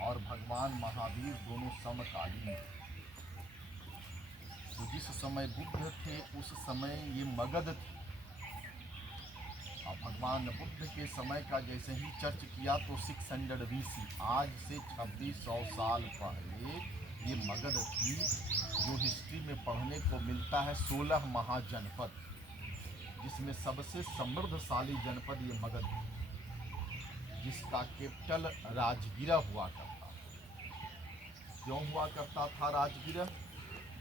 और भगवान महावीर दोनों समकालीन। तो जिस समय बुद्ध थे उस समय ये मगध थे, और भगवान बुद्ध के समय का जैसे ही चर्च किया तो 600 BC, आज से 2600 साल पहले ये मगध थी। जो हिस्ट्री में पढ़ने को मिलता है 16 महाजनपद, जिसमें सबसे समृद्धशाली जनपद ये मगध है, जिसका कैपिटल राजगिरा हुआ करता था। क्यों हुआ करता था राजगिरा?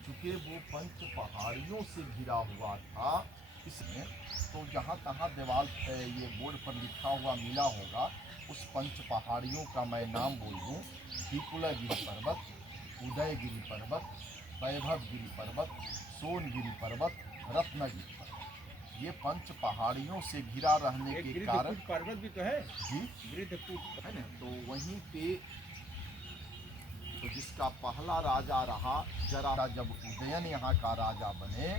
चूँकि वो पंच पहाड़ियों से घिरा हुआ था, इसमें तो जहाँ तहाँ दीवार ये बोर्ड पर लिखा हुआ मिला होगा, उस पंच पहाड़ियों का मैं नाम बोल दूँ: टिकुलागिरी पर्वत, उदयगिरी पर्वत, वैभवगिरी पर्वत, सोनगिरी पर्वत, रत्नगिरी पर्वत। ये पंच पहाड़ियों से घिरा रहने के कारण पर्वत भी तो है जी, गिरिधकूट है ना। तो वहीं पे तो जिसका पहला राजा रहा जरा, जब उदयन यहाँ का राजा बने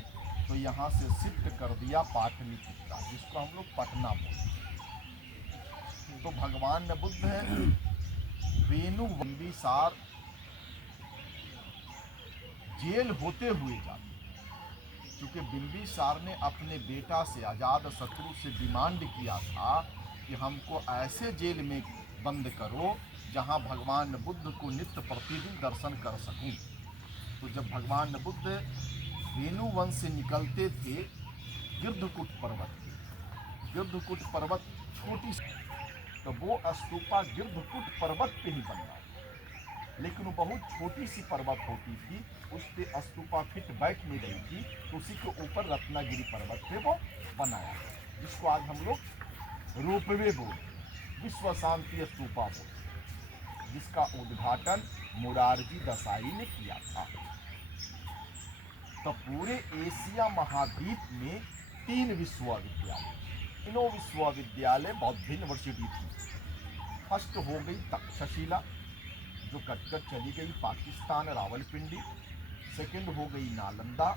तो यहाँ से शिफ्ट कर दिया पाटलिपुत्रा, जिसको हम लोग पटना बोलते हैं। तो भगवान बुद्ध वेणु बिंबिसार जेल होते हुए जाते, क्योंकि बिंबिसार ने अपने बेटा से, अजात शत्रु से डिमांड किया था कि हमको ऐसे जेल में बंद करो जहां भगवान बुद्ध को नित्य प्रतिदिन दर्शन कर सकूं। तो जब भगवान बुद्ध वेणुवंश से निकलते थे गिद्धकूट पर्वत पे, गिद्धकूट पर्वत छोटी सी, तो वो स्तूपा गिद्धकूट पर्वत पे ही बन रहा था, लेकिन वो बहुत छोटी सी पर्वत होती थी, उस पे स्तूपा फिट बैठ नहीं रही थी, तो उसी के ऊपर रत्नागिरी पर्वत पे वो बनाया, जिसको आज हम लोग रोपवे बोलते हैं, विश्व शांति स्तूपा बोलते हैं, जिसका उद्घाटन मुरारजी देसाई ने किया था। तो पूरे एशिया महाद्वीप में 3 विश्वविद्यालय, तीनों विश्वविद्यालय बौद्ध यूनिवर्सिटी थी। फर्स्ट हो गई तक्षशिला, जो कटकर चली गई पाकिस्तान रावलपिंडी। सेकंड हो गई नालंदा,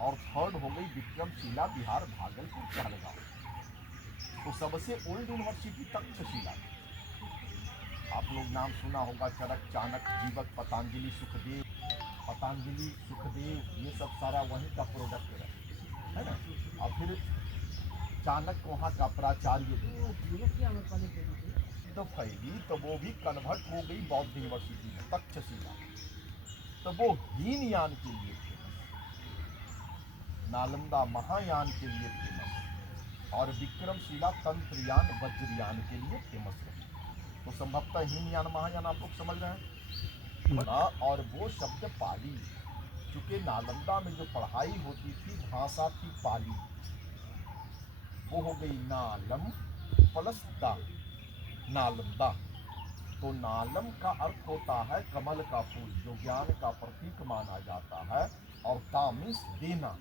और थर्ड हो गई विक्रमशिला, बिहार भागलपुर कहलगांव। तो सबसे ओल्ड यूनिवर्सिटी तक्षशिला। आप लोग नाम सुना होगा चरक, चाणक्य, जीवक, पतंजलि, सुखदेव, ये सब सारा वहीं का प्रोडक्ट है ना। और फिर चाणक्य वहाँ का प्राचार्य तो फैली, तो वो भी कन्वर्ट हो गई बौद्ध यूनिवर्सिटी में, तक्षशिला। तो वो हीनयान के लिए फेमस, नालंदा महायान के लिए फेमस, और विक्रमशिला तंत्रयान वज्रयान के लिए फेमस रही। तो संभवतः हीनयान महायान आप लोग समझ रहे हैं ना। और वो शब्द पाली, चूंकि नालंदा में जो पढ़ाई होती थी भाषा थी पाली, वो हो गई नालम प्लस दा, नालंदा। तो नालम का अर्थ होता है कमल का फूल, जो ज्ञान का प्रतीक माना जाता है, और दा मीन्स देना।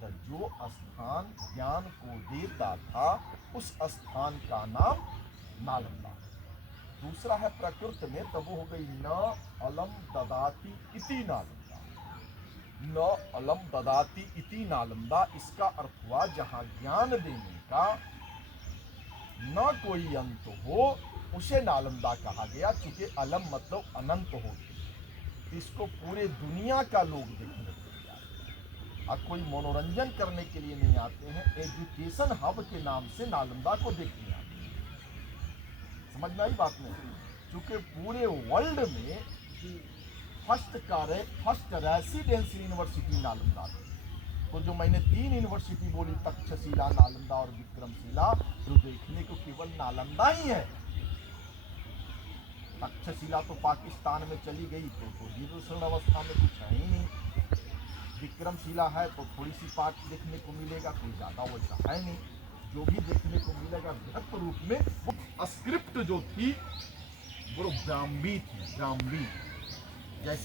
तो जो स्थान ज्ञान को देता था उस स्थान का नाम नालंदा। दूसरा है प्रकृत में, तो वो हो गई न अलम ददाती इति नालंदा, न अलम ददाती इति नालंदा। इसका अर्थ हुआ जहां ज्ञान देने का न कोई अंत हो, उसे नालंदा कहा गया, चूंकि अलम मतलब अनंत हो। इसको पूरे दुनिया का लोग देखने के लिए आते हैं, और कोई मनोरंजन करने के लिए नहीं आते हैं, एजुकेशन हब के नाम से नालंदा को देखने आते हैं। समझ में आई बात नहीं? चूंकि पूरे वर्ल्ड में फर्स्ट रेसिडेंस यूनिवर्सिटी नालंदा थी। तो जो मैंने 3 यूनिवर्सिटी बोली, तक्षशिला, नालंदा और विक्रमशिला, जो देखने को केवल नालंदा ही है। तक्षशिला तो पाकिस्तान में चली गई, तो जीर्ण अवस्था में कुछ है ही नहीं। विक्रमशिला है तो थोड़ी सी पार्ट देखने को मिलेगा, कोई ज़्यादा वैसा है नहीं। जो भी देखने को मिलेगा विभक्त रूप में, वो स्क्रिप्ट जो थी वो ब्राह्मी थी, ब्राह्मी जैसे